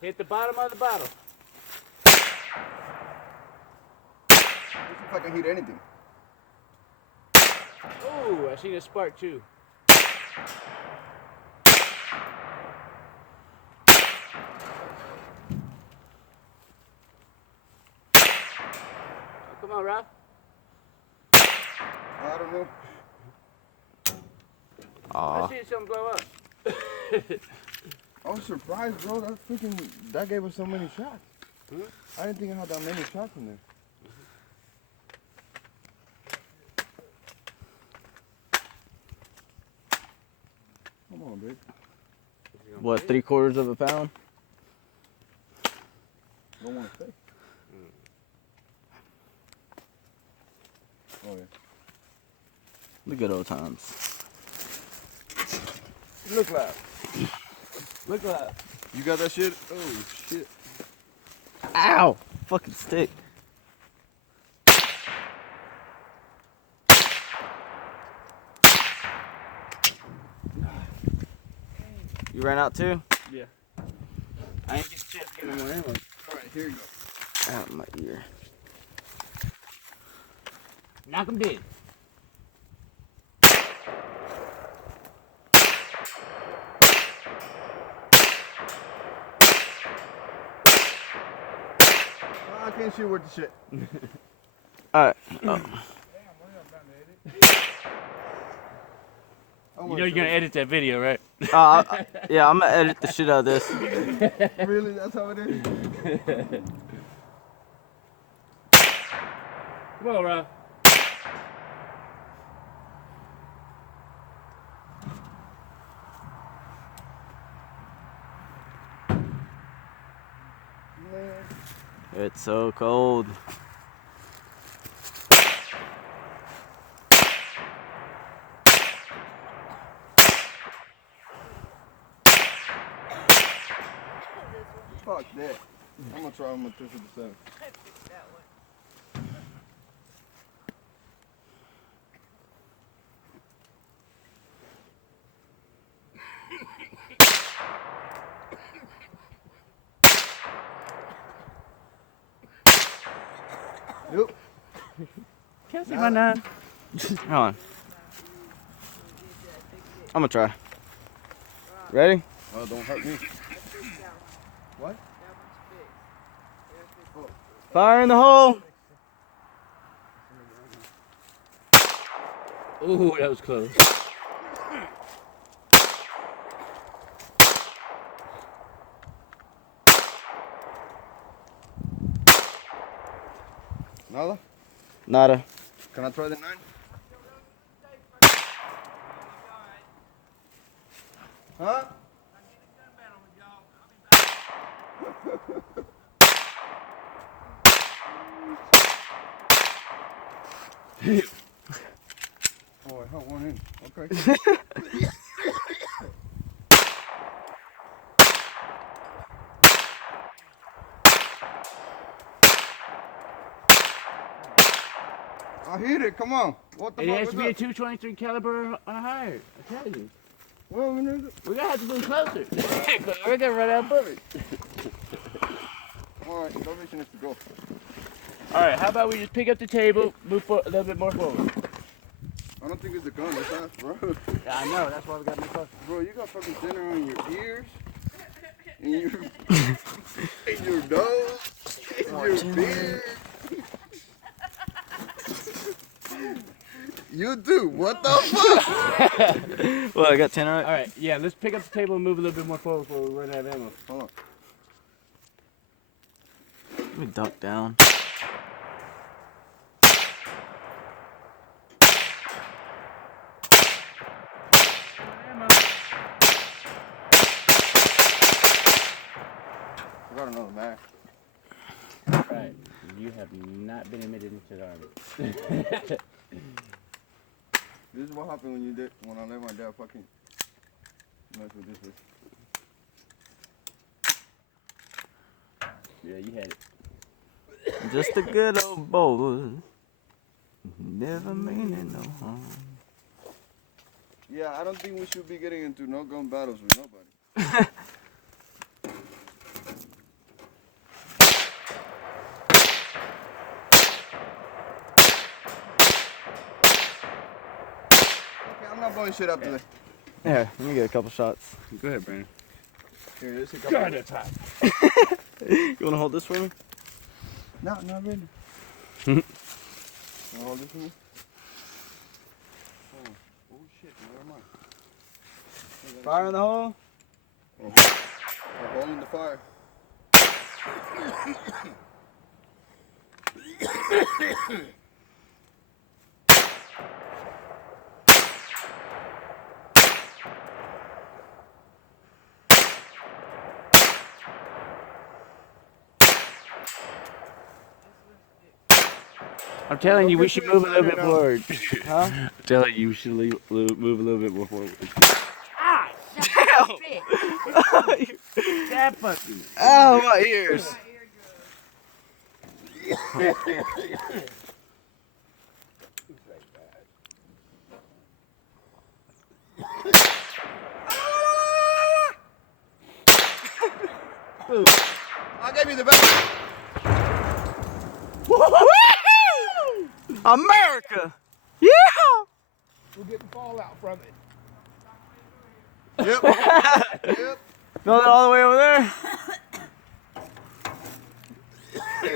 Hit the bottom of the bottle. Let's see if I can hit anything. Ooh, I seen a spark too. Oh, come on, Ralph. I don't know. I see something blow up. I was surprised, bro. That gave us so many shots. Hmm? I didn't think I had that many shots in there. Come on, babe. What, 3/4 of a pound? Don't want to stay. Oh, yeah. The good old times. Look loud. Look loud. You got that shit? Oh, shit. Ow! Fucking stick. You ran out too? Yeah. I ain't get a chance to get no more ammo. Alright, here you go. Out of my ear. Knock him dead. I can't shoot worth the shit. Alright. You know you're gonna edit that video, right? Yeah, I'm gonna edit the shit out of this. Really? That's how it is? Come on, Ralph. It's so cold. Fuck that. I'm gonna try my 357. Yep. Can't see my 9. Hold on. I'm gonna try. Ready? Oh, don't hurt me. What? Fire in the hole! Ooh, that was close. Nada? Nada. Can I try the 9? Huh? Oh, I have one in. Okay. I hit it. Come on. What the It fuck has was to be a that? 223 caliber or higher. I tell you. Well, we need We're gonna have to move closer. We're gonna run out of bullets. Alright, direction is to go. Alright, how about we just pick up the table, move a little bit more forward. I don't think it's a gun. It's not, bro. Yeah, I know, that's why we gotta move closer. Bro, you got fucking dinner on your ears, in your, in your nose, in your beard. You do? What the fuck? Well, I got Tannerite. Alright, yeah, let's pick up the table and move a little bit more forward before we run out of ammo. Hold on. Let me duck down. Ammo. I got another mag. Right, you have not been admitted into the army. This is what happened when I let my dad fucking mess with this. Yeah, you had it. Just a good old boy. Never meaning no harm. Yeah, I don't think we should be getting into no gun battles with nobody. blowing shit up to the. Here, let me get a couple shots. Go ahead, Brandon. Here, this is a God, couple. that's hot. You wanna hold this for me? No, not really. You wanna hold this for me? Oh shit, where am I? Fire in the hole. We're holding the fire. I'm telling you, we should move a little bit forward. Huh? I'm telling you, we should move a little bit more forward. Ah, shit. That fucking. Ow, my ears. I gave you the best. America! Yeah! We're getting fallout from it. Yep. Yep. Smell it all the way over there?